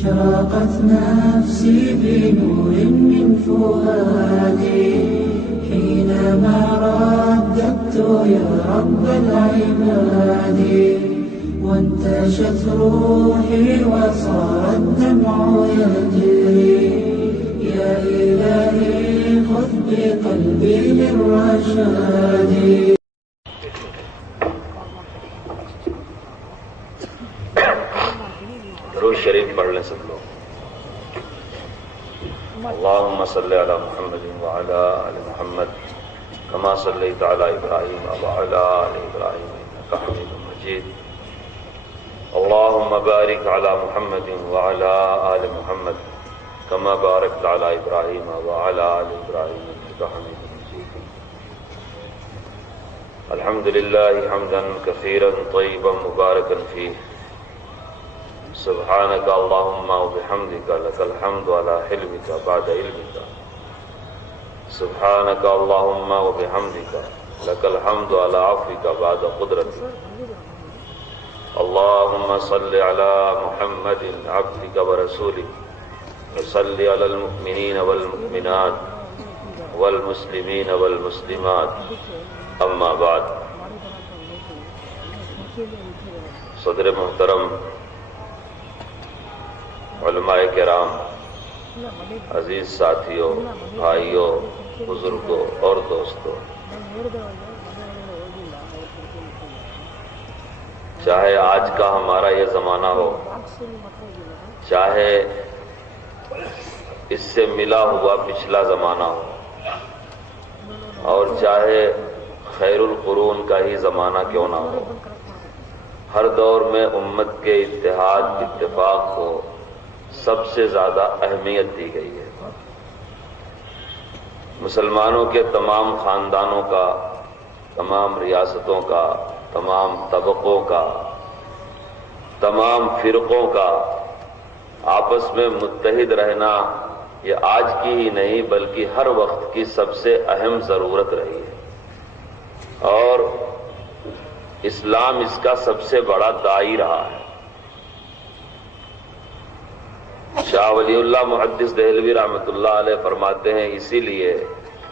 أشرقت نفسي بنور من فؤادي حينما رددت يا رب العباد وانتشت روحي وصار الدمع يجري يا إلهي خذ بقلبي للرشاد. درود شریف پڑھ لیں سب لوگ. اللهم صل على محمد وعلى آل محمد كما صليت على إبراهيم وعلى آل إبراهيم إنك حميد مجيد. اللهم بارك على محمد وعلى آل محمد كما باركت على إبراهيم وعلى آل إبراهيم إنك حميد مجيد. الحمد لله حمدا كثيرا طيبا مباركا فيه. سبحانك اللهم وبحمدك لك الحمد على حلمك بعد علمك. سبحانك اللهم وبحمدك لك الحمد على عفوك بعد قدرتك. اللهم صل على محمد عبدك ورسولك وصل على المؤمنين والمؤمنات والمسلمين والمسلمات. اما بعد. صدر محترم، علماء کرام، عزیز ساتھیوں، بھائیوں، بزرگوں اور دوستوں، چاہے آج کا ہمارا یہ زمانہ ہو، چاہے اس سے ملا ہوا پچھلا زمانہ ہو، اور چاہے خیر القرون کا ہی زمانہ کیوں نہ ہو، ہر دور میں امت کے اتحاد اتفاق کو سب سے زیادہ اہمیت دی گئی ہے. مسلمانوں کے تمام خاندانوں کا، تمام ریاستوں کا، تمام طبقوں کا، تمام فرقوں کا آپس میں متحد رہنا یہ آج کی ہی نہیں بلکہ ہر وقت کی سب سے اہم ضرورت رہی ہے، اور اسلام اس کا سب سے بڑا داعی رہا ہے. شاہ ولی اللہ محدث دہلوی رحمۃ اللہ علیہ فرماتے ہیں اسی لیے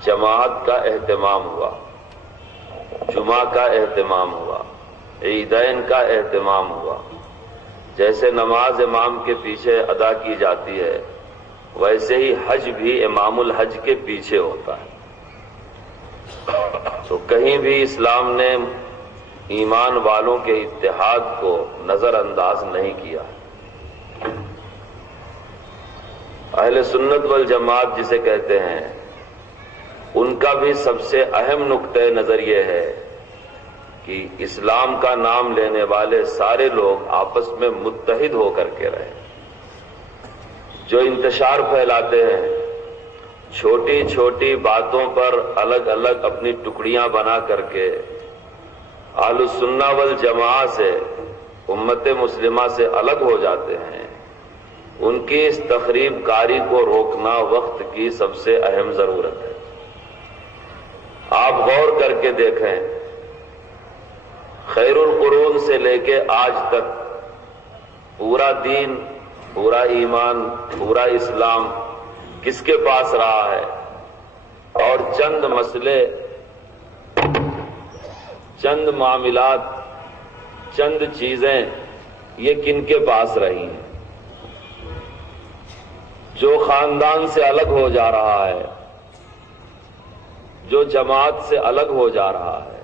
جماعت کا اہتمام ہوا، جمعہ کا اہتمام ہوا، عیدین کا اہتمام ہوا. جیسے نماز امام کے پیچھے ادا کی جاتی ہے ویسے ہی حج بھی امام الحج کے پیچھے ہوتا ہے. تو کہیں بھی اسلام نے ایمان والوں کے اتحاد کو نظر انداز نہیں کیا. اہل سنت والجماعت جسے کہتے ہیں ان کا بھی سب سے اہم نقطہ نظر یہ ہے کہ اسلام کا نام لینے والے سارے لوگ آپس میں متحد ہو کر کے رہیں. جو انتشار پھیلاتے ہیں، چھوٹی چھوٹی باتوں پر الگ الگ اپنی ٹکڑیاں بنا کر کے اہل السنہ والجماعہ سے، امت مسلمہ سے الگ ہو جاتے ہیں، ان کی اس تخریب کاری کو روکنا وقت کی سب سے اہم ضرورت ہے. آپ غور کر کے دیکھیں، خیر القرون سے لے کے آج تک پورا دین، پورا ایمان، پورا اسلام کس کے پاس رہا ہے، اور چند مسئلے، چند معاملات، چند چیزیں یہ کن کے پاس رہی ہیں. جو خاندان سے الگ ہو جا رہا ہے، جو جماعت سے الگ ہو جا رہا ہے،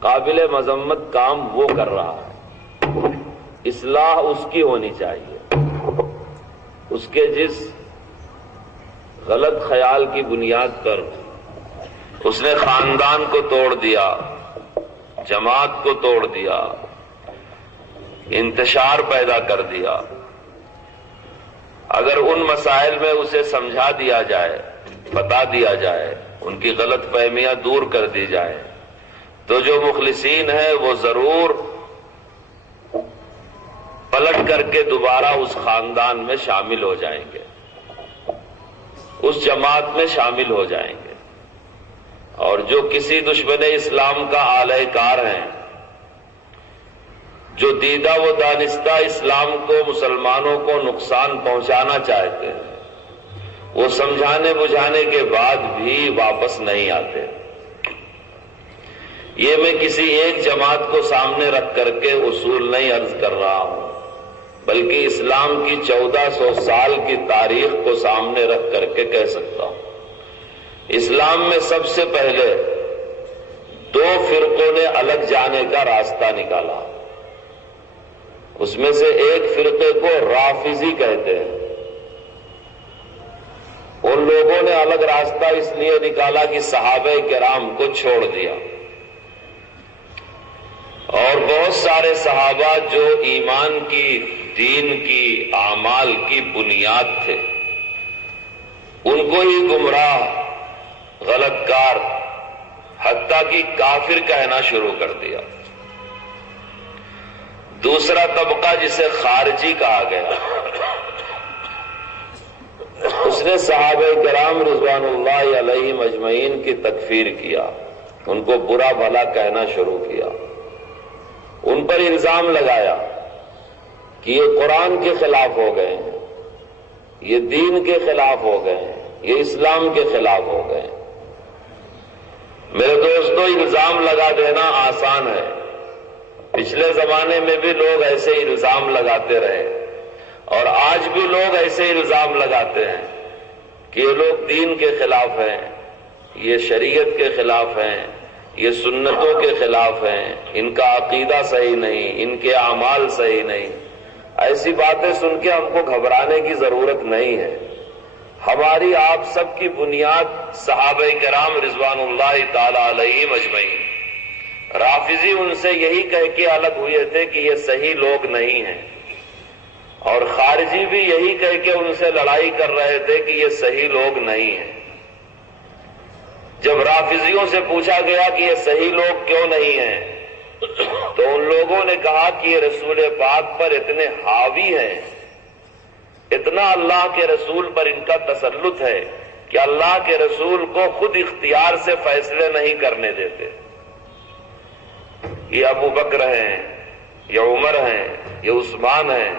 قابل مذمت کام وہ کر رہا ہے. اصلاح اس کی ہونی چاہیے. اس کے جس غلط خیال کی بنیاد پر اس نے خاندان کو توڑ دیا، جماعت کو توڑ دیا، انتشار پیدا کر دیا، اگر ان مسائل میں اسے سمجھا دیا جائے، بتا دیا جائے، ان کی غلط فہمیاں دور کر دی جائے، تو جو مخلصین ہیں وہ ضرور پلٹ کر کے دوبارہ اس خاندان میں شامل ہو جائیں گے، اس جماعت میں شامل ہو جائیں گے. اور جو کسی دشمن اسلام کا آلہ کار ہیں، جو دیدہ و دانستہ اسلام کو، مسلمانوں کو نقصان پہنچانا چاہتے ہیں، وہ سمجھانے بجھانے کے بعد بھی واپس نہیں آتے۔ یہ میں کسی ایک جماعت کو سامنے رکھ کر کے اصول نہیں عرض کر رہا ہوں، بلکہ اسلام کی 1400 سال کی تاریخ کو سامنے رکھ کر کے کہہ سکتا ہوں۔ اسلام میں سب سے پہلے 2 فرقوں نے الگ جانے کا راستہ نکالا۔ اس میں سے ایک فرقے کو رافضی کہتے ہیں۔ ان لوگوں نے الگ راستہ اس لیے نکالا کہ صحابہ کرام کو چھوڑ دیا، اور بہت سارے صحابہ جو ایمان کی، دین کی، اعمال کی بنیاد تھے، ان کو ہی گمراہ، غلط کار، حتیٰ کہ کافر کہنا شروع کر دیا۔ دوسرا طبقہ جسے خارجی کہا گیا، اس نے صحابہ کرام رضوان اللہ علیہم اجمعین کی تکفیر کیا، ان کو برا بھلا کہنا شروع کیا، ان پر الزام لگایا کہ یہ قرآن کے خلاف ہو گئے ہیں، یہ دین کے خلاف ہو گئے ہیں، یہ اسلام کے خلاف ہو گئے ہیں۔ میرے دوستو، الزام لگا دینا آسان ہے، پچھلے زمانے میں بھی لوگ ایسے الزام لگاتے رہے، اور آج بھی لوگ ایسے الزام لگاتے ہیں کہ یہ لوگ دین کے خلاف ہیں، یہ شریعت کے خلاف ہیں، یہ سنتوں کے خلاف ہیں، ان کا عقیدہ صحیح نہیں، ان کے اعمال صحیح نہیں۔ ایسی باتیں سن کے ہم کو گھبرانے کی ضرورت نہیں ہے۔ ہماری آپ سب کی بنیاد صحابہ کرام رضوان اللہ تعالی علیہم اجمعین۔ رافضی ان سے یہی کہہ کے الگ ہوئے تھے کہ یہ صحیح لوگ نہیں ہیں، اور خارجی بھی یہی کہہ کے ان سے لڑائی کر رہے تھے کہ یہ صحیح لوگ نہیں ہیں۔ جب رافضیوں سے پوچھا گیا کہ یہ صحیح لوگ کیوں نہیں ہیں، تو ان لوگوں نے کہا کہ یہ رسول پاک پر اتنے حاوی ہیں، اتنا اللہ کے رسول پر ان کا تسلط ہے کہ اللہ کے رسول کو خود اختیار سے فیصلے نہیں کرنے دیتے۔ یہ ابو بکر ہیں، یہ عمر ہیں، یہ عثمان ہیں،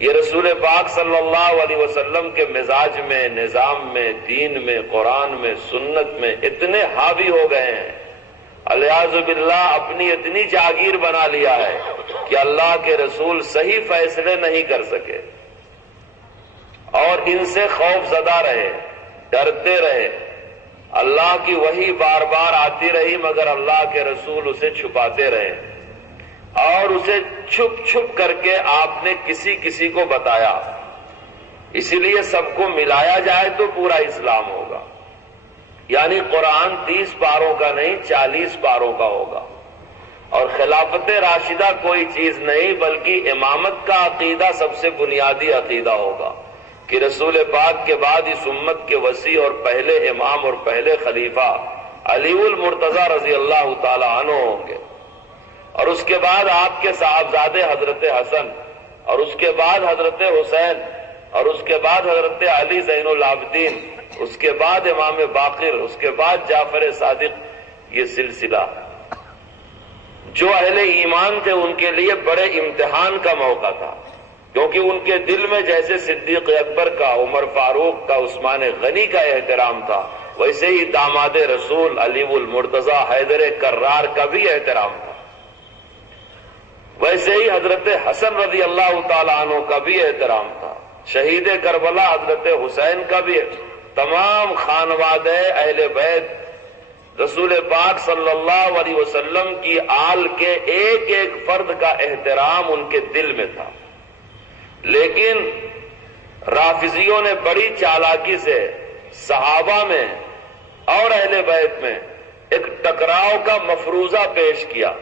یہ رسول پاک صلی اللہ علیہ وسلم کے مزاج میں، نظام میں، دین میں، قرآن میں، سنت میں اتنے حاوی ہو گئے ہیں، الیاذ باللہ اپنی اتنی جاگیر بنا لیا ہے کہ اللہ کے رسول صحیح فیصلے نہیں کر سکے، اور ان سے خوف زدہ رہے، ڈرتے رہے۔ اللہ کی وحی بار بار آتی رہی، مگر اللہ کے رسول اسے چھپاتے رہے، اور اسے چھپ چھپ کر کے آپ نے کسی کسی کو بتایا۔ اسی لیے سب کو ملایا جائے تو پورا اسلام ہوگا، یعنی قرآن 30 پاروں کا نہیں 40 پاروں کا ہوگا، اور خلافت راشدہ کوئی چیز نہیں بلکہ امامت کا عقیدہ سب سے بنیادی عقیدہ ہوگا کہ رسول پاک کے بعد اس امت کے وسیع اور پہلے امام اور پہلے خلیفہ علی المرتضی رضی اللہ تعالی عنہ ہوں گے، اور اس کے بعد آپ کے صاحبزادے حضرت حسن، اور اس کے بعد حضرت حسین، اور اس کے بعد حضرت علی زین العابدین، اس کے بعد امام باقر، اس کے بعد جعفر صادق۔ یہ سلسلہ جو اہل ایمان تھے ان کے لیے بڑے امتحان کا موقع تھا، کیونکہ ان کے دل میں جیسے صدیق اکبر کا، عمر فاروق کا، عثمان غنی کا احترام تھا، ویسے ہی داماد رسول علی المرتضی حیدر کرار کا بھی احترام تھا، ویسے ہی حضرت حسن رضی اللہ تعالی عنہ کا بھی احترام تھا، شہید کربلا حضرت حسین کا بھی، تمام خانوادہ اہل بیت رسول پاک صلی اللہ علیہ وسلم کی آل کے ایک ایک فرد کا احترام ان کے دل میں تھا۔ لیکن رافضیوں نے بڑی چالاکی سے صحابہ میں اور اہل بیت میں ایک ٹکراؤ کا مفروضہ پیش کیا،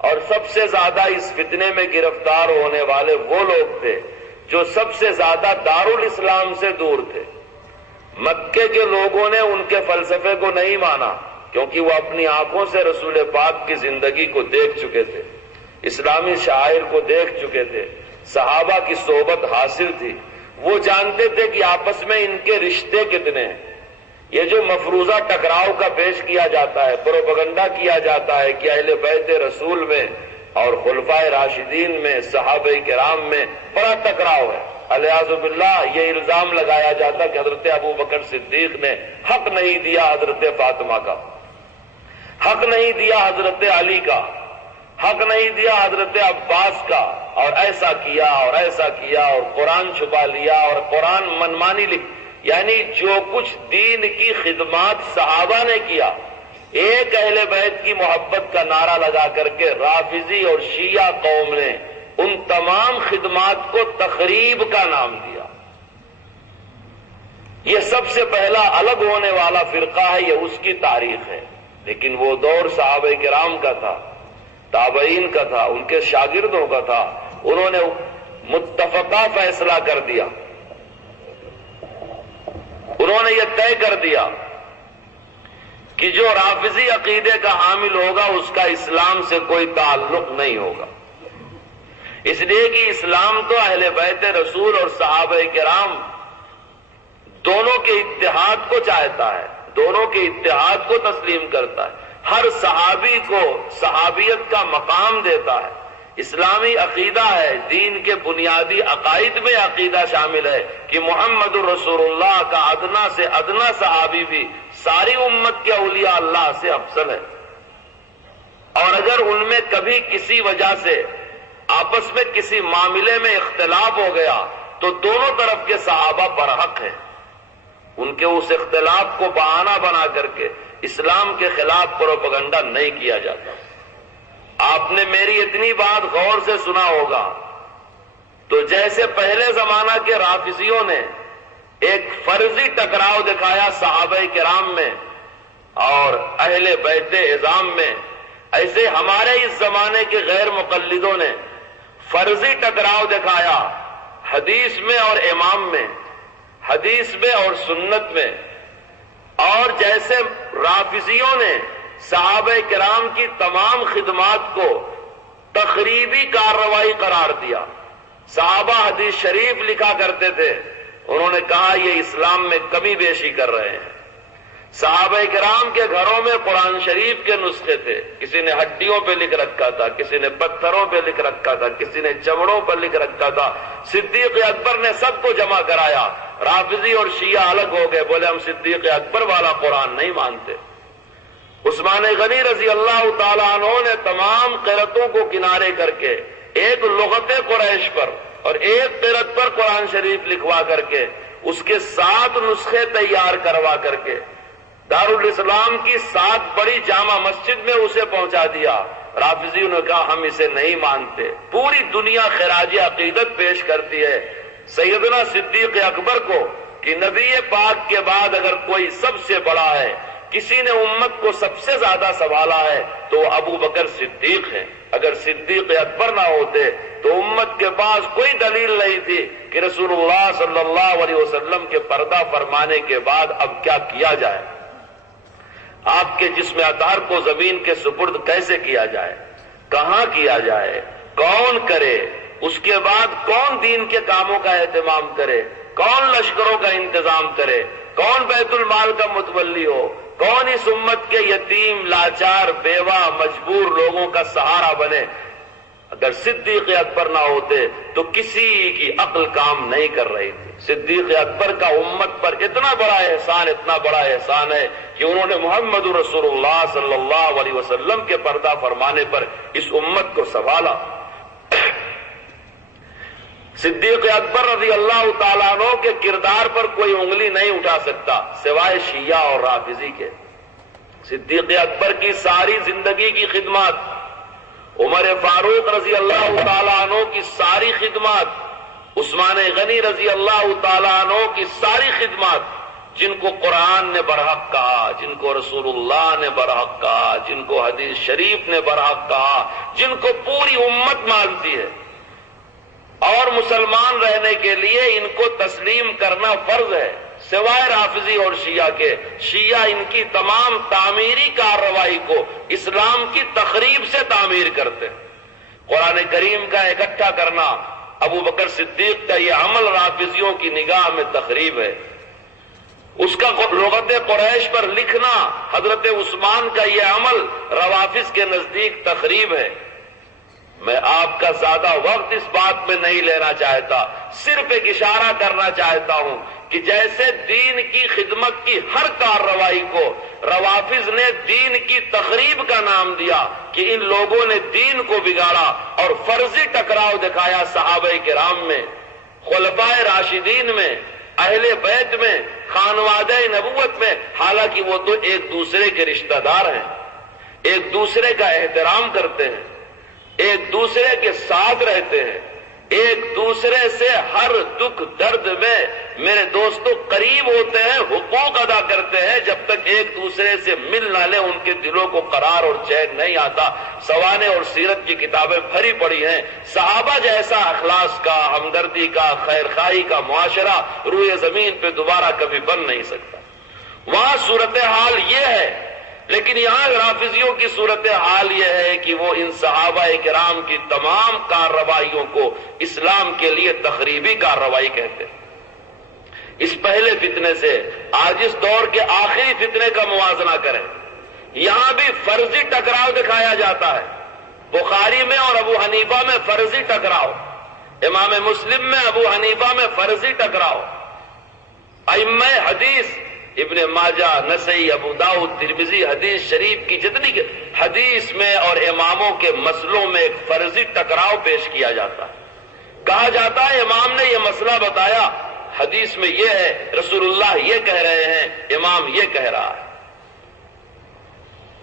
اور سب سے زیادہ اس فتنے میں گرفتار ہونے والے وہ لوگ تھے جو سب سے زیادہ دارالاسلام سے دور تھے۔ مکے کے لوگوں نے ان کے فلسفے کو نہیں مانا، کیونکہ وہ اپنی آنکھوں سے رسول پاک کی زندگی کو دیکھ چکے تھے، اسلامی شاعر کو دیکھ چکے تھے، صحابہ کی صحبت حاصل تھی، وہ جانتے تھے کہ آپس میں ان کے رشتے کتنے ہیں۔ یہ جو مفروضہ ٹکراؤ کا پیش کیا جاتا ہے، پروپیگنڈا کیا جاتا ہے کہ اہل بیت رسول میں اور خلفائے راشدین میں، صحابہ کرام میں بڑا ٹکراؤ ہے۔ الیاذ باللہ یہ الزام لگایا جاتا کہ حضرت ابو بکر صدیق نے حق نہیں دیا حضرت فاطمہ کا، حق نہیں دیا حضرت علی کا، حق نہیں دیا حضرت عباس کا، اور ایسا کیا اور ایسا کیا، اور قرآن چھپا لیا اور قرآن منمانی لکھ، یعنی جو کچھ دین کی خدمات صحابہ نے کیا، ایک اہل بیت کی محبت کا نعرہ لگا کر کے رافضی اور شیعہ قوم نے ان تمام خدمات کو تخریب کا نام دیا۔ یہ سب سے پہلا الگ ہونے والا فرقہ ہے، یہ اس کی تاریخ ہے، لیکن وہ دور صحابہ کرام کا تھا، تابعین کا تھا، ان کے شاگردوں کا تھا۔ انہوں نے متفقہ فیصلہ کر دیا، انہوں نے یہ طے کر دیا کہ جو رافضی عقیدے کا حامل ہوگا اس کا اسلام سے کوئی تعلق نہیں ہوگا، اس لیے کہ اسلام تو اہل بیت رسول اور صحابہ کرام دونوں کے اتحاد کو چاہتا ہے، دونوں کے اتحاد کو تسلیم کرتا ہے، ہر صحابی کو صحابیت کا مقام دیتا ہے۔ اسلامی عقیدہ ہے، دین کے بنیادی عقائد میں عقیدہ شامل ہے کہ محمد رسول اللہ کا ادنا سے ادنا صحابی بھی ساری امت کے اولیاء اللہ سے افضل ہے، اور اگر ان میں کبھی کسی وجہ سے آپس میں کسی معاملے میں اختلاف ہو گیا تو دونوں طرف کے صحابہ برحق ہیں، ان کے اس اختلاف کو بہانہ بنا کر کے اسلام کے خلاف پروپیگنڈا نہیں کیا جاتا۔ آپ نے میری اتنی بات غور سے سنا ہوگا، تو جیسے پہلے زمانہ کے رافضیوں نے ایک فرضی ٹکراؤ دکھایا صحابہ کرام میں اور اہل بیت اعظام میں، ایسے ہمارے اس زمانے کے غیر مقلدوں نے فرضی ٹکراؤ دکھایا حدیث میں اور امام میں، حدیث میں اور سنت میں، اور جیسے رافضیوں نے صحابہ کرام کی تمام خدمات کو تخریبی کارروائی قرار دیا۔ صحابہ حدیث شریف لکھا کرتے تھے، انہوں نے کہا یہ اسلام میں کمی بیشی کر رہے ہیں۔ صحابہ کرام کے گھروں میں قرآن شریف کے نسخے تھے، کسی نے ہڈیوں پہ لکھ رکھا تھا، کسی نے پتھروں پہ لکھ رکھا تھا، کسی نے چمڑوں پر لکھ رکھا تھا۔ صدیق اکبر نے سب کو جمع کرایا، رافضی اور شیعہ الگ ہو گئے، بولے ہم صدیق اکبر والا قرآن نہیں مانتے۔ عثمان غنی رضی اللہ تعالیٰ عنہ نے تمام قرتوں کو کنارے کر کے ایک لغت قریش پر اور ایک قرت پر قرآن شریف لکھوا کر کے اس کے 7 نسخے تیار کروا کر کے دارالاسلام کی 7 بڑی جامع مسجد میں اسے پہنچا دیا۔ رافضیوں نے کہا ہم اسے نہیں مانتے۔ پوری دنیا خراج عقیدت پیش کرتی ہے سیدنا صدیق اکبر کو کہ نبی پاک کے بعد اگر کوئی سب سے بڑا ہے، کسی نے امت کو سب سے زیادہ سنبھالا ہے تو وہ ابو بکر صدیق ہیں۔ اگر صدیق اکبر نہ ہوتے تو امت کے پاس کوئی دلیل نہیں تھی کہ رسول اللہ صلی اللہ علیہ وسلم کے پردہ فرمانے کے بعد اب کیا کیا جائے، آپ کے جسم اطہر کو زمین کے سپرد کیسے کیا جائے، کہاں کیا جائے، کون کرے، اس کے بعد کون دین کے کاموں کا اہتمام کرے، کون لشکروں کا انتظام کرے، کون بیت المال کا متولی ہو، کون اس امت کے یتیم، لاچار، بیوہ، مجبور لوگوں کا سہارا بنے۔ اگر صدیق اکبر نہ ہوتے تو کسی کی عقل کام نہیں کر رہی تھی۔ صدیق اکبر کا امت پر اتنا بڑا احسان، اتنا بڑا احسان ہے کہ انہوں نے محمد رسول اللہ صلی اللہ علیہ وسلم کے پردہ فرمانے پر اس امت کو سنبھالا۔ صدیق اکبر رضی اللہ تعالیٰ عنہ کے کردار پر کوئی انگلی نہیں اٹھا سکتا سوائے شیعہ اور رافضی کے۔ صدیق اکبر کی ساری زندگی کی خدمات، عمر فاروق رضی اللہ تعالیٰ عنہ کی ساری خدمات، عثمان غنی رضی اللہ تعالیٰ عنہ کی ساری خدمات، جن کو قرآن نے برحق کہا، جن کو رسول اللہ نے برحق کہا، جن کو حدیث شریف نے برحق کہا، جن کو پوری امت مانتی ہے، اور مسلمان رہنے کے لیے ان کو تسلیم کرنا فرض ہے سوائے رافضی اور شیعہ کے۔ شیعہ ان کی تمام تعمیری کارروائی کو اسلام کی تخریب سے تعمیر کرتے ہیں۔ قرآن کریم کا اکٹھا کرنا، ابو بکر صدیق کا یہ عمل رافضیوں کی نگاہ میں تخریب ہے۔ اس کا لغت قریش پر لکھنا، حضرت عثمان کا یہ عمل روافض کے نزدیک تخریب ہے۔ میں آپ کا زیادہ وقت اس بات میں نہیں لینا چاہتا، صرف ایک اشارہ کرنا چاہتا ہوں کہ جیسے دین کی خدمت کی ہر کارروائی کو روافض نے دین کی تخریب کا نام دیا کہ ان لوگوں نے دین کو بگاڑا اور فرضی ٹکراؤ دکھایا صحابہ کرام میں، خلفائے راشدین میں، اہل بیت میں، خانوادہ نبوت میں، حالانکہ وہ تو ایک دوسرے کے رشتہ دار ہیں، ایک دوسرے کا احترام کرتے ہیں، ایک دوسرے کے ساتھ رہتے ہیں، ایک دوسرے سے ہر دکھ درد میں میرے دوستوں قریب ہوتے ہیں، حقوق ادا کرتے ہیں۔ جب تک ایک دوسرے سے مل نہ لے ان کے دلوں کو قرار اور چین نہیں آتا۔ سوانح اور سیرت کی کتابیں بھری پڑی ہیں، صحابہ جیسا اخلاص کا، ہمدردی کا، خیر خواہی کا معاشرہ روئے زمین پہ دوبارہ کبھی بن نہیں سکتا۔ وہاں صورتحال یہ ہے، لیکن یہاں رافضیوں کی صورتحال یہ ہے کہ وہ ان صحابہ کرام کی تمام کارروائیوں کو اسلام کے لیے تخریبی کارروائی کہتے ہیں۔ اس پہلے فتنے سے آج اس دور کے آخری فتنے کا موازنہ کریں، یہاں بھی فرضی ٹکراؤ دکھایا جاتا ہے۔ بخاری میں اور ابو حنیفہ میں فرضی ٹکراؤ، امام مسلم میں، ابو حنیفہ میں فرضی ٹکراؤ، ائمہ حدیث ابن ماجہ، نسائی، ابو داؤد، ترمذی حدیث شریف کی جتنی حدیث میں اور اماموں کے مسئلوں میں ایک فرضی ٹکراؤ پیش کیا جاتا ہے۔ کہا جاتا ہے امام نے یہ مسئلہ بتایا، حدیث میں یہ ہے، رسول اللہ یہ کہہ رہے ہیں، امام یہ کہہ رہا ہے۔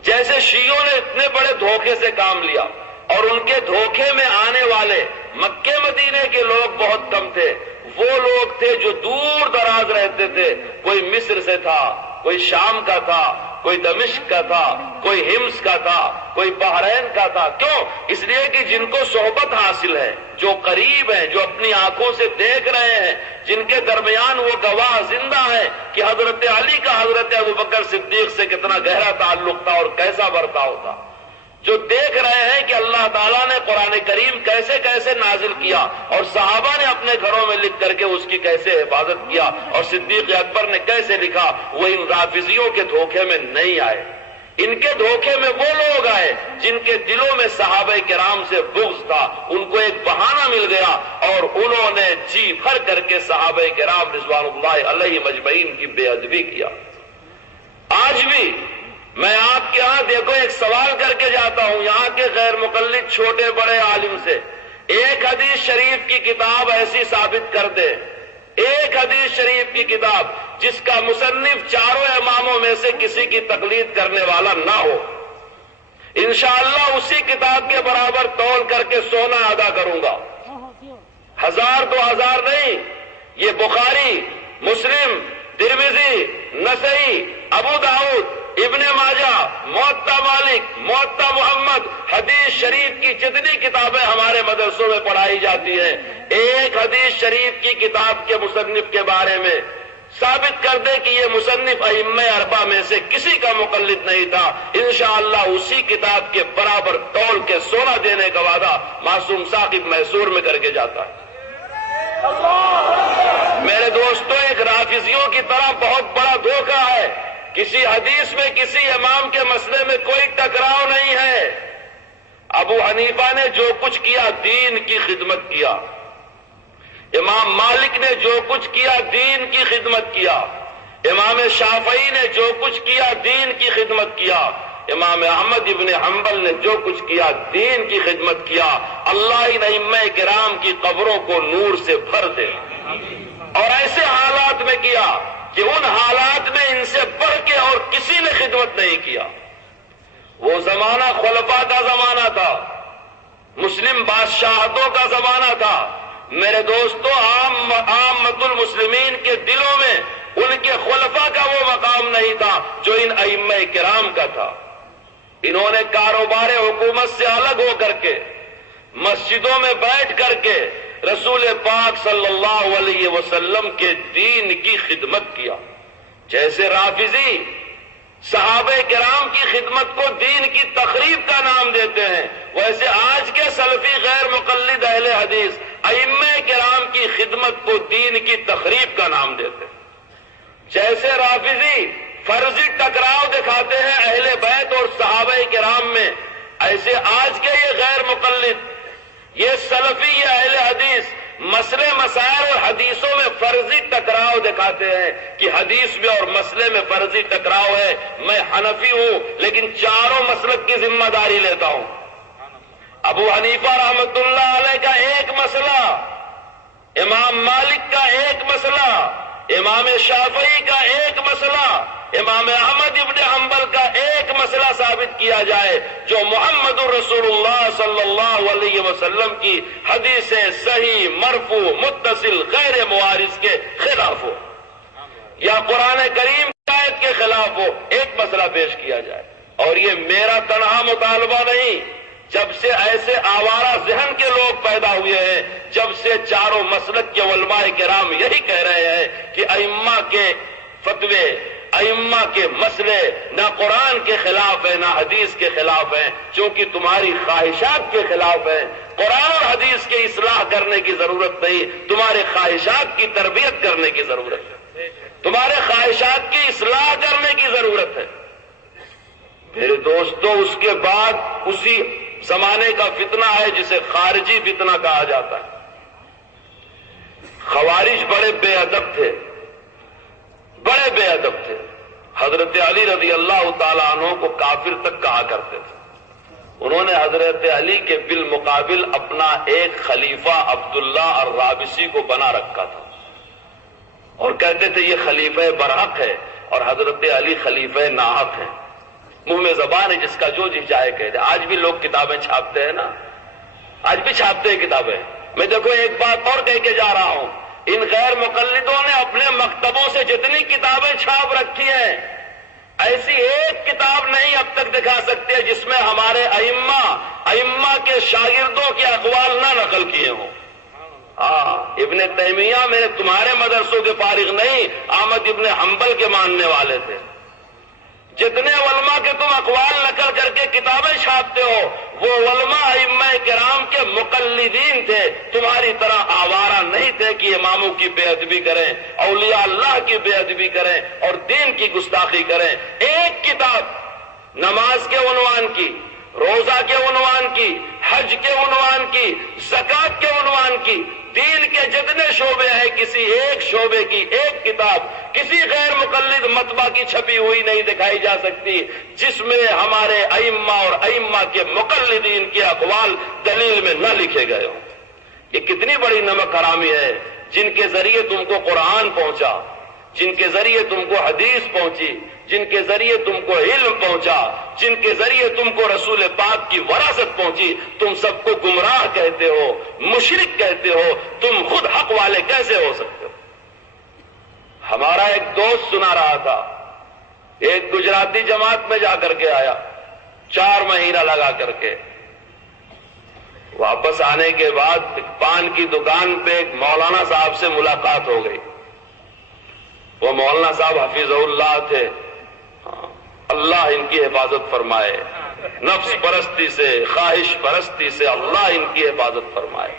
جیسے شیعوں نے اتنے بڑے دھوکے سے کام لیا اور ان کے دھوکے میں آنے والے مکے مدینے کے لوگ بہت کم تھے، وہ لوگ تھے جو دور دراز رہتے تھے، کوئی مصر سے تھا، کوئی شام کا تھا، کوئی دمشق کا تھا، کوئی ہمس کا تھا، کوئی بحرین کا تھا۔ کیوں؟ اس لیے کہ جن کو صحبت حاصل ہے، جو قریب ہیں، جو اپنی آنکھوں سے دیکھ رہے ہیں، جن کے درمیان وہ گواہ زندہ ہے کہ حضرت علی کا حضرت ابوبکر صدیق سے کتنا گہرا تعلق تھا اور کیسا برتاؤ تھا، جو دیکھ رہے ہیں کہ اللہ تعالیٰ نے قرآن کریم کیسے کیسے نازل کیا اور صحابہ نے اپنے گھروں میں لکھ کر کے اس کی کیسے حفاظت کیا اور صدیق اکبر نے کیسے لکھا، وہ ان رافضیوں کے دھوکے میں نہیں آئے۔ ان کے دھوکے میں وہ لوگ آئے جن کے دلوں میں صحابہ کرام سے بغض تھا، ان کو ایک بہانہ مل گیا اور انہوں نے جی بھر کر کے صحابہ کرام رضوان اللہ علیہ مجمعین کی بے ادبی کیا۔ آج بھی میں آپ کے ہاں دیکھو ایک سوال کر کے جاتا ہوں یہاں کے غیر مقلد چھوٹے بڑے عالم سے، ایک حدیث شریف کی کتاب ایسی ثابت کر دے، ایک حدیث شریف کی کتاب جس کا مصنف چاروں اماموں میں سے کسی کی تقلید کرنے والا نہ ہو، انشاءاللہ اسی کتاب کے برابر تول کر کے سونا ادا کروں گا۔ 1000 2000 نہیں، یہ بخاری، مسلم، ترمذی، نسائی، ابو داؤد، ابن ماجہ، موطا مالک، موطا محمد، حدیث شریف کی جتنی کتابیں ہمارے مدرسوں میں پڑھائی جاتی ہیں، ایک حدیث شریف کی کتاب کے مصنف کے بارے میں ثابت کر دے کہ یہ مصنف ائمہ اربعہ میں سے کسی کا مقلد نہیں تھا، انشاءاللہ اسی کتاب کے برابر تول کے سونا دینے کا وعدہ معصوم ثاقب میسور میں کر کے جاتا ہے۔ میرے دوستوں، ایک رافضیوں کی طرح بہت بڑا دھوکہ ہے، کسی حدیث میں کسی امام کے مسئلے میں کوئی ٹکراؤ نہیں ہے۔ ابو حنیفہ نے جو کچھ کیا دین کی خدمت کیا، امام مالک نے جو کچھ کیا دین کی خدمت کیا، امام شافعی نے جو کچھ کیا دین کی خدمت کیا، امام احمد ابن حنبل نے جو کچھ کیا دین کی خدمت کیا۔ اللہ ان ائمہ کرام کی قبروں کو نور سے بھر دے، اور ایسے حالات میں کیا کہ ان حالات میں ان سے بڑھ کے اور کسی نے خدمت نہیں کیا۔ وہ زمانہ خلفاء کا زمانہ تھا، مسلم بادشاہتوں کا زمانہ تھا۔ میرے دوستو، عامت المسلمین کے دلوں میں ان کے خلفاء کا وہ مقام نہیں تھا جو ان ائمہ کرام کا تھا۔ انہوں نے کاروبار حکومت سے الگ ہو کر کے مسجدوں میں بیٹھ کر کے رسول پاک صلی اللہ علیہ وسلم کے دین کی خدمت کیا۔ جیسے رافضی صحابہ کرام کی خدمت کو دین کی تخریب کا نام دیتے ہیں، ویسے آج کے سلفی غیر مقلد اہل حدیث ائمہ کرام کی خدمت کو دین کی تخریب کا نام دیتے ہیں۔ جیسے رافضی فرضی ٹکراؤ دکھاتے ہیں اہل بیت اور صحابہ کرام میں، ایسے آج کے یہ غیر مقلد یہ سلفی، یہ اہل حدیث مسئلے مسائل اور حدیثوں میں فرضی ٹکراؤ دکھاتے ہیں کہ حدیث میں اور مسئلے میں فرضی ٹکراؤ ہے. میں حنفی ہوں لیکن چاروں مسلک کی ذمہ داری لیتا ہوں. ابو حنیفہ رحمۃ اللہ علیہ کا ایک مسئلہ، امام مالک کا ایک مسئلہ، امام شافعی کا ایک مسئلہ، امام احمد ابن حنبل کا ایک مسئلہ ثابت کیا جائے جو محمد رسول اللہ صلی اللہ علیہ وسلم کی حدیث صحیح مرفوع متصل غیر معارض کے خلاف ہو یا قرآن کریم کی آیت کے خلاف ہو، ایک مسئلہ پیش کیا جائے. اور یہ میرا تنہا مطالبہ نہیں، جب سے ایسے آوارہ ذہن کے لوگ پیدا ہوئے ہیں، جب سے چاروں مسلک کے علماء کرام یہی کہہ رہے ہیں کہ ائمہ کے فتوے، ائمہ کے مسئلے نہ قرآن کے خلاف ہیں نہ حدیث کے خلاف ہیں، چونکہ تمہاری خواہشات کے خلاف ہیں. قرآن اور حدیث کے اصلاح کرنے کی ضرورت نہیں، تمہارے خواہشات کی تربیت کرنے کی ضرورت ہے، تمہارے خواہشات کی اصلاح کرنے کی ضرورت ہے. میرے دوستو، اس کے بعد اسی زمانے کا فتنہ ہے جسے خارجی فتنہ کہا جاتا ہے. خوارج بڑے بے ادب تھے، بڑے بے ادب تھے. حضرت علی رضی اللہ تعالیٰ عنہ کو کافر تک کہا کرتے تھے. انہوں نے حضرت علی کے بالمقابل اپنا ایک خلیفہ عبداللہ الرابسی کو بنا رکھا تھا اور کہتے تھے یہ خلیفہ برحق ہے اور حضرت علی خلیفہ ناحق ہے. منہ میں زبان ہے جس کا جو جی چاہے کہہ دے. آج بھی لوگ کتابیں چھاپتے ہیں نا، آج بھی چھاپتے ہیں کتابیں. میں دیکھو ایک بات اور کہہ کے جا رہا ہوں، ان غیر مقلدوں نے اپنے مکتبوں سے جتنی کتابیں چھاپ رکھی ہیں، ایسی ایک کتاب نہیں اب تک دکھا سکتے جس میں ہمارے ائمہ کے شاگردوں کے اقوال نہ نقل کیے ہوں. ابن تیمیہ میں تمہارے مدرسوں کے فارغ نہیں، احمد ابن حنبل کے ماننے والے تھے. جتنے علماء کے تم اقوال نقل کر کے کتابیں چھاپتے ہو وہ علماء ائمہ کرام کے مقلدین تھے، تمہاری طرح آوارہ نہیں تھے کہ اماموں کی بے ادبی کریں، اولیاء اللہ کی بے ادبی کریں اور دین کی گستاخی کریں. ایک کتاب نماز کے عنوان کی، روزہ کے عنوان کی، حج کے عنوان کی، زکوٰۃ کے عنوان کی، دین کے جتنے شعبے ہیں کسی ایک شعبے کی ایک کتاب کسی غیر مقلد مطبع کی چھپی ہوئی نہیں دکھائی جا سکتی جس میں ہمارے ائمہ اور ائمہ کے مقلدین کے اقوال دلیل میں نہ لکھے گئے ہوں. یہ کتنی بڑی نمک حرامی ہے جن کے ذریعے تم کو قرآن پہنچا، جن کے ذریعے تم کو حدیث پہنچی، جن کے ذریعے تم کو علم پہنچا، جن کے ذریعے تم کو رسول پاک کی وراثت پہنچی، تم سب کو گمراہ کہتے ہو، مشرک کہتے ہو. تم خود حق والے کیسے ہو سکتے ہو؟ ہمارا ایک دوست سنا رہا تھا، ایک گجراتی جماعت میں جا کر کے آیا، 4 مہینہ لگا کر کے واپس آنے کے بعد پان کی دکان پہ ایک مولانا صاحب سے ملاقات ہو گئی. وہ مولانا صاحب حفیظ اللہ تھے، اللہ ان کی حفاظت فرمائے، نفس پرستی سے، خواہش پرستی سے اللہ ان کی حفاظت فرمائے.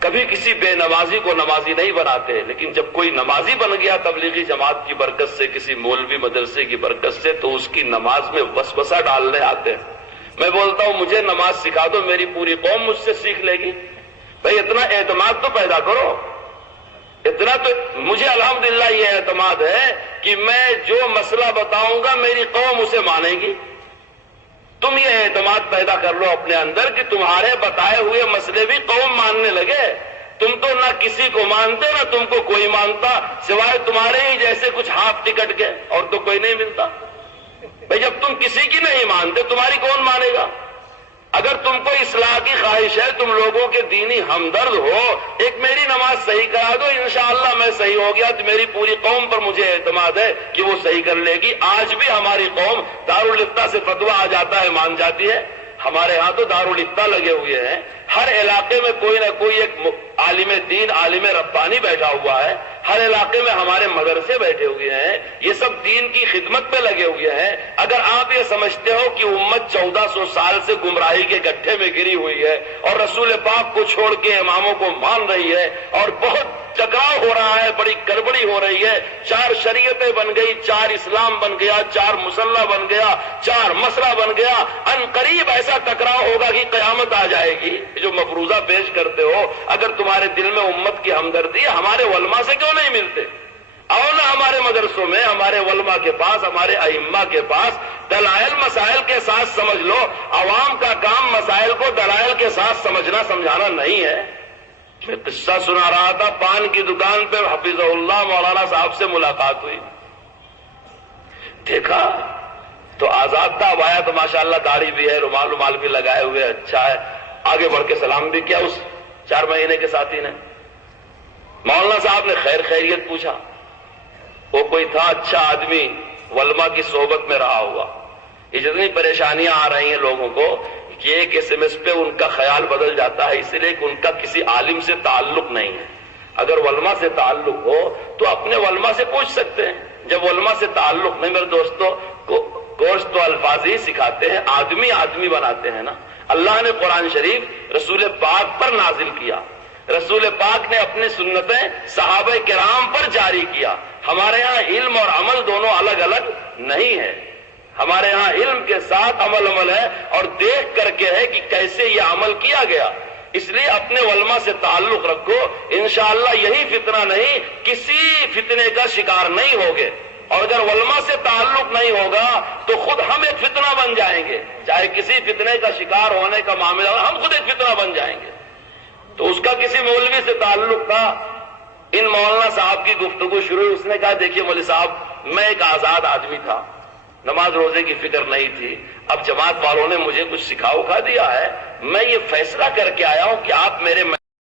کبھی کسی بے نمازی کو نمازی نہیں بناتے، لیکن جب کوئی نمازی بن گیا تبلیغی جماعت کی برکت سے، کسی مولوی مدرسے کی برکت سے، تو اس کی نماز میں وسوسہ ڈالنے آتے ہیں. میں بولتا ہوں مجھے نماز سکھا دو، میری پوری قوم مجھ سے سیکھ لے گی. بھئی اتنا اعتماد تو پیدا کرو. اتنا تو مجھے الحمدللہ یہ اعتماد ہے کہ میں جو مسئلہ بتاؤں گا میری قوم اسے مانے گی. تم یہ اعتماد پیدا کر لو اپنے اندر کہ تمہارے بتائے ہوئے مسئلے بھی قوم ماننے لگے. تم تو نہ کسی کو مانتے نہ تم کو کوئی مانتا، سوائے تمہارے ہی جیسے کچھ ہاف ٹکٹ کے، اور تو کوئی نہیں ملتا. بھئی جب تم کسی کی نہیں مانتے تمہاری کون مانے گا؟ اگر تم کو اصلاح کی خواہش ہے، تم لوگوں کے دینی ہمدرد ہو، ایک میری نماز صحیح کرا دو، انشاءاللہ میں صحیح ہو گیا تو میری پوری قوم پر مجھے اعتماد ہے کہ وہ صحیح کر لے گی. آج بھی ہماری قوم دارالفتہ سے فتویٰ آ جاتا ہے مان جاتی ہے. ہمارے ہاں تو دارالفتہ لگے ہوئے ہیں، ہر علاقے میں کوئی نہ کوئی ایک عالم دین، عالم ربانی بیٹھا ہوا ہے، ہر علاقے میں ہمارے مدرسے بیٹھے ہوئے ہیں، یہ سب دین کی خدمت میں لگے ہوئے ہیں. اگر آپ یہ سمجھتے ہو کہ امت 1400 سال سے گمراہی کے گڈھے میں گری ہوئی ہے اور رسول پاک کو چھوڑ کے اماموں کو مان رہی ہے اور بہت ٹکراؤ ہو رہا ہے، بڑی گڑبڑی ہو رہی ہے، 4 شریعتیں بن گئی، 4 اسلام بن گیا، 4 مسلح بن گیا، 4 مسئلہ بن گیا، ان قریب ایسا ٹکراؤ ہوگا کہ قیامت آ جائے گی۔ جو مفروضہ پیش کرتے ہو، اگر تمہارے دل میں امت کی ہمدردی ہے، ہمارے علماء سے کیوں نہیں ملتے؟ آؤ نا ہمارے مدرسوں میں، ہمارے علماء کے پاس، ہمارے ائمہ کے پاس دلائل مسائل کے ساتھ سمجھ لو۔ عوام کا کام مسائل کو دلائل کے ساتھ سمجھنا سمجھانا نہیں ہے۔ میں قصہ سنا رہا تھا، پان کی دکان پہ حفظہ اللہ مولانا صاحب سے ملاقات ہوئی، دیکھا تو آزاد تھا، اب آیا تو ماشاءاللہ داڑھی بھی ہے، رومال بھی لگائے ہوئے، اچھا ہے، آگے بڑھ کے سلام بھی کیا اس 4 مہینے کے ساتھی نے۔ مولانا صاحب نے خیر خیریت پوچھا، وہ کوئی تھا اچھا آدمی، علماء کی صحبت میں رہا ہوا۔ یہ جتنی پریشانیاں آ رہی ہیں لوگوں کو، کہ ایک SMS پہ ان کا خیال بدل جاتا ہے، اس لیے کہ ان کا کسی عالم سے تعلق نہیں ہے۔ اگر علماء سے تعلق ہو تو اپنے علماء سے پوچھ سکتے ہیں، جب علماء سے تعلق نہیں، میرے دوستوں کو کورس تو الفاظ ہی سکھاتے ہیں، آدمی آدمی بناتے ہیں نا۔ اللہ نے قرآن شریف رسول پاک پر نازل کیا، رسول پاک نے اپنی سنتیں صحابہ کرام پر جاری کیا۔ ہمارے ہاں علم اور عمل دونوں الگ الگ نہیں ہے، ہمارے ہاں علم کے ساتھ عمل ہے، اور دیکھ کر کے ہے کہ کیسے یہ عمل کیا گیا۔ اس لیے اپنے علماء سے تعلق رکھو، انشاءاللہ یہی فتنہ نہیں، کسی فتنے کا شکار نہیں ہوگے۔ اور اگر علماء سے تعلق نہیں ہوگا تو خود ہم ایک فتنہ بن جائیں گے، چاہے کسی فتنے کا شکار ہونے کا معاملہ ہو، ہم خود ایک فتنہ بن جائیں گے۔ تو اس کا کسی مولوی سے تعلق تھا، ان مولانا صاحب کی گفتگو شروع، اس نے کہا دیکھیے مولوی صاحب، میں ایک آزاد آدمی تھا، نماز روزے کی فکر نہیں تھی، اب جماعت والوں نے مجھے کچھ سکھا دیا ہے، میں یہ فیصلہ کر کے آیا ہوں کہ آپ میرے